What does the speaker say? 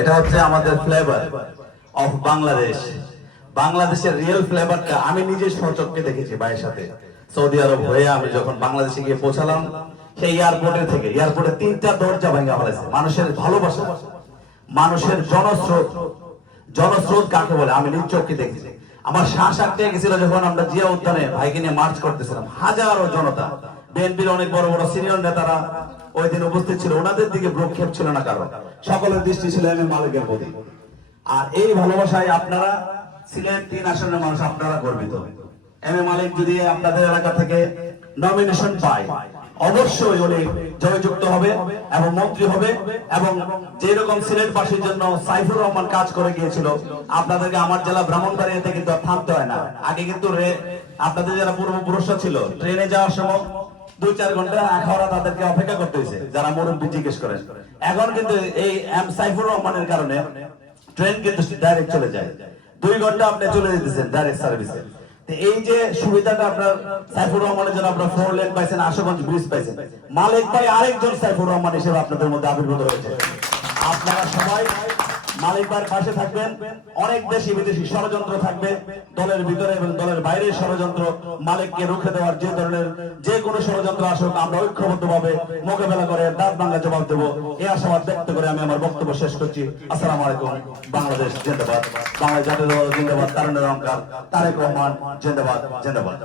এটা হচ্ছে আমাদের ফ্লেভার অফ বাংলাদেশ। বাংলাদেশের রিয়েল ফ্লেভারটা আমি নিজে স্বচক্ষে দেখেছি ভাইয়ের সাথে। সৌদি আরব হয়ে আমি যখন বাংলাদেশে গিয়ে পৌঁছালাম, সেই এয়ারপোর্টে 3টা দরজা ভেঙে ফেলেছে। মানুষের ভালোবাসা, মানুষের জনস্রোত কাকে বলে আমি নিজ চোখে দেখেছি। আমার শ্বাস আটকে গেছিল যখন আমরা জিয়া উদ্যানে ভাইকে নিয়ে মার্চ করতেছিলাম। হাজারো জনতা, বিএনপির অনেক বড় বড় সিনিয়র নেতারা ওই দিন উপস্থিত ছিল। ওনাদের দিকে ভ্রুক্ষেপ ছিল না কারণ, সকলের দৃষ্টি ছিল এম এ মালিকের প্রতি। আর এই ভালোবাসায় আপনারা ছিলেন 3 আসনের মানুষ, আপনারা গর্বিত। এম এ মালিক যদি আপনাদের এলাকা থেকে নমিনেশন পায়, অবশ্যই উনি জয়যুক্ত হবে এবং মন্ত্রী হবে। এবং যেরকম সিলেটবাসীর জন্য সাইফুর রহমান কাজ করে গিয়েছিল, আপনাদেরকে আমার জেলা ব্রাহ্মণবাড়িয়াতে কিন্তু থামতে হয় না। আগে কিন্তু আপনাদের যারা পূর্বপুরুষরা ছিল, ট্রেনে যাওয়ার সময় 2-4 ঘন্টা আখাওড়া তাদেরকে অপেক্ষা করতে হয়েছে, যারা মুরব্বী জিজ্ঞেস করেন। এখন কিন্তু এই এম সাইফুর রহমানের কারণে ট্রেন কিন্তু ডাইরেক্ট চলে যায়, 2 ঘন্টা আপনি চলে যেতেছেন ডাইরেক্ট সার্ভিসে। এই যে সুবিধাটা আপনার সাইফুর রহমানের জন্য আপনার 4 লেন পাইছেন, আশুগঞ্জ ব্রিজ পাইছেন। মালিক ভাই আরেকজন সাইফুর রহমান হিসেবে আপনাদের মধ্যে আবির্ভূত হয়েছে। আপনারা সবাই মালিক ভাইয়ের পাশে থাকবেন। অনেক দেশি বিদেশি ষড়যন্ত্র থাকবে, দলের ভিতরে এবং দলের বাইরের ষড়যন্ত্র। মালিককে রুখে দেওয়ার যে ধরনের যে কোনো ষড়যন্ত্র আসুক, আমরা ঐক্যবদ্ধভাবে মোকাবেলা করে দাঁত ভাঙা জবাব দেবো, এই আশাবাদ ব্যক্ত করে আমি আমার বক্তব্য শেষ করছি। আসসালামু আলাইকুম। বাংলাদেশ জিন্দাবাদ, বাংলা জাতীয় দল জিন্দাবাদ, তারুণ্যের অহংকার, তারেক রহমান জিন্দাবাদ, জিন্দাবাদ।